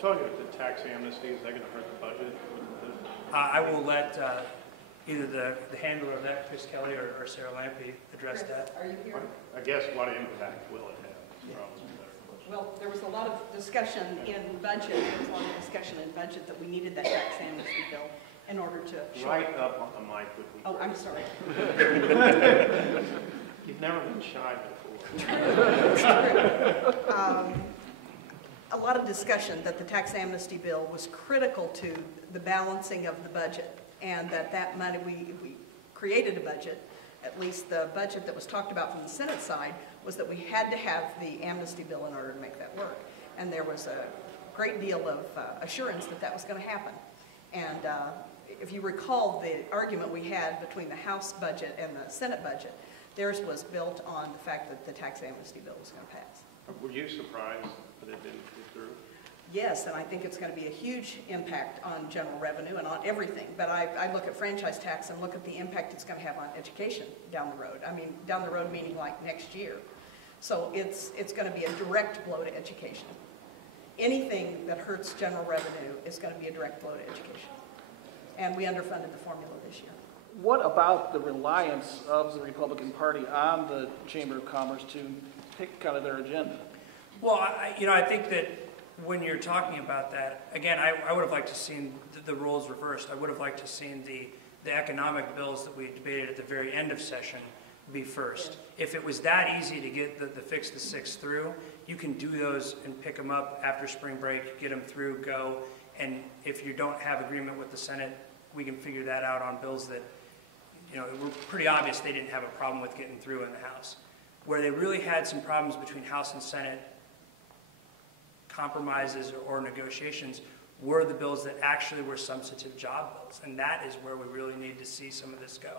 talking about the tax amnesty, is that going to hurt the budget? I will let either the handler of that, Chris Kelly, or Sarah Lampe address that. Are you here? I guess what impact will it have? Well, there was a lot of discussion in budget. There was a lot of discussion in budget that we needed that tax amnesty bill in order to show. Right up on the mic would be. Oh, I'm sorry. You've never been shy before. A lot of discussion that the tax amnesty bill was critical to the balancing of the budget, and that money, we created a budget, at least the budget that was talked about from the Senate side, was that we had to have the amnesty bill in order to make that work. And there was a great deal of assurance that that was going to happen. And if you recall the argument we had between the House budget and the Senate budget, theirs was built on the fact that the tax amnesty bill was going to pass. Were you surprised that it didn't get through? Yes, and I think it's going to be a huge impact on general revenue and on everything. But I look at franchise tax and look at the impact it's going to have on education down the road. I mean, down the road meaning like next year. So it's going to be a direct blow to education. Anything that hurts general revenue is going to be a direct blow to education. And we underfunded the formula this year. What about the reliance of the Republican Party on the Chamber of Commerce to pick kind of their agenda? Well, I think that when you're talking about that, again, I would have liked to seen the roles reversed. I would have liked to seen the economic bills that we debated at the very end of session be first. If it was that easy to get the Fix the Six through, you can do those and pick them up after spring break, get them through, go. And if you don't have agreement with the Senate, we can figure that out on bills that, were pretty obvious they didn't have a problem with getting through in the House. Where they really had some problems between House and Senate compromises or negotiations were the bills that actually were substantive job bills. And that is where we really need to see some of this go.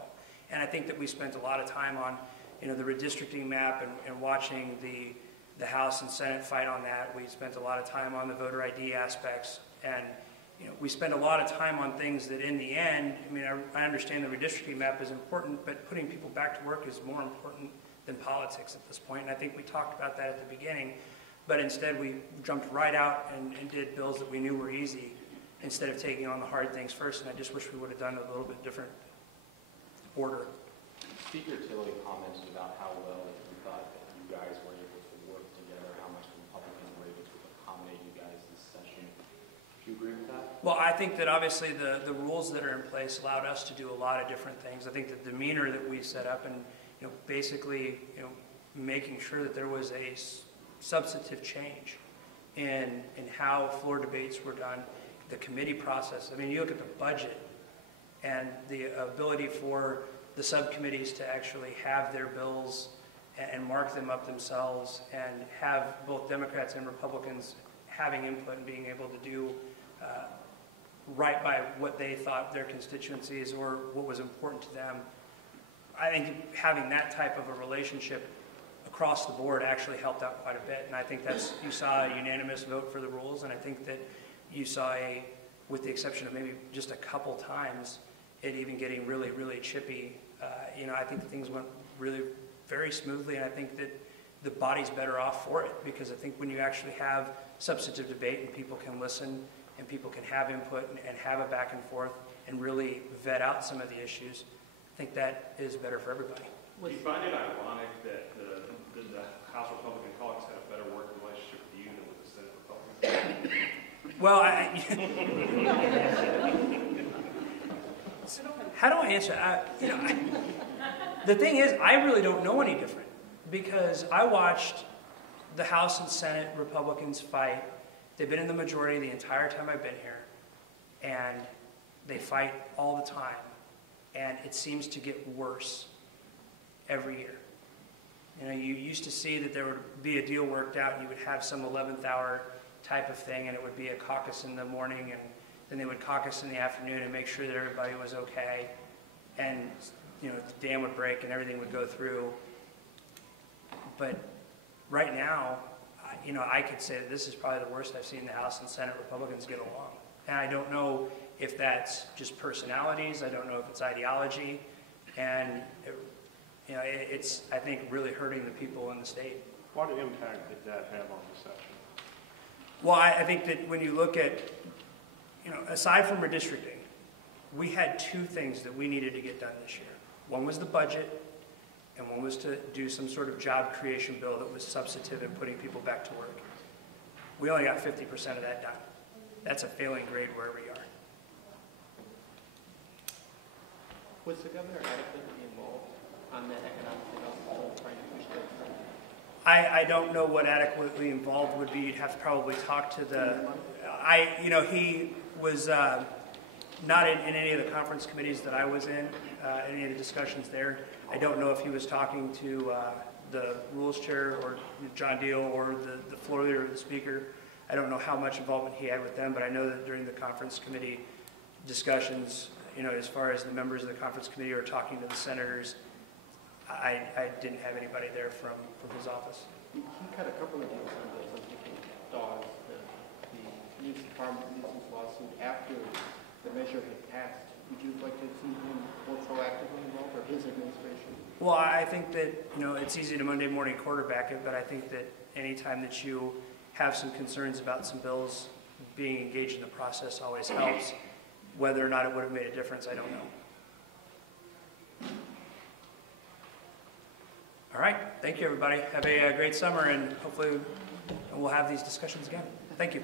And I think that we spent a lot of time on, the redistricting map and watching the House and Senate fight on that. We spent a lot of time on the voter ID aspects. And, we spent a lot of time on things that in the end, I understand the redistricting map is important, but putting people back to work is more important than politics at this point. And I think we talked about that at the beginning. But instead, we jumped right out and did bills that we knew were easy instead of taking on the hard things first. And I just wish we would have done it a little bit different order. Speaker Tilley commented about how well he thought that you guys were able to work together, how much Republicans were able to accommodate you guys this session. Do you agree with that? Well, I think that obviously the rules that are in place allowed us to do a lot of different things. I think the demeanor that we set up and basically making sure that there was a substantive change in how floor debates were done, the committee process. You look at the budget and the ability for the subcommittees to actually have their bills and mark them up themselves and have both Democrats and Republicans having input and being able to do right by what they thought their constituencies or what was important to them. I think having that type of a relationship across the board actually helped out quite a bit. And I think you saw a unanimous vote for the rules, and I think that you saw with the exception of maybe just a couple times, it even getting really, really chippy. I think that things went really very smoothly, and I think that the body's better off for it, because I think when you actually have substantive debate and people can listen and people can have input and have a back and forth and really vet out some of the issues, I think that is better for everybody. Do you find it ironic that the House Republican caucus had a better working relationship with you than with the Senate Republicans? Well, how do I answer that? The thing is, I really don't know any different, because I watched the House and Senate Republicans fight. They've been in the majority the entire time I've been here, and they fight all the time, and it seems to get worse every year. You used to see that there would be a deal worked out, and you would have some 11th hour type of thing, and it would be a caucus in the morning, and then they would caucus in the afternoon and make sure that everybody was okay, and the dam would break and everything would go through. But right now, I could say that this is probably the worst I've seen the House and Senate Republicans get along. And I don't know if that's just personalities, I don't know if it's ideology, and it's, I think, really hurting the people in the state. What impact did that have on the session? Well, I think that when you look at, aside from redistricting, we had two things that we needed to get done this year. One was the budget, and one was to do some sort of job creation bill that was substantive in putting people back to work. We only got 50% of that done. That's a failing grade wherever you are. Was the governor adequately involved on that economic development bill trying to push that through? I don't know what adequately involved would be. You'd have to probably talk to he was not in any of the conference committees that I was in, any of the discussions there. I don't know if he was talking to the rules chair or John Deal or the floor leader or the speaker. I don't know how much involvement he had with them, but I know that during the conference committee discussions, as far as the members of the conference committee are talking to the senators, I didn't have anybody there from his office. He cut a couple of deals on this, on taking dogs, the nuisance lawsuit after the measure had passed. Would you like to see him more proactively involved, or his administration? Well, I think that, it's easy to Monday morning quarterback it, but I think that anytime that you have some concerns about some bills, being engaged in the process always helps. Whether or not it would have made a difference, I don't know. All right, thank you, everybody. Have a great summer, and hopefully we'll have these discussions again. Thank you.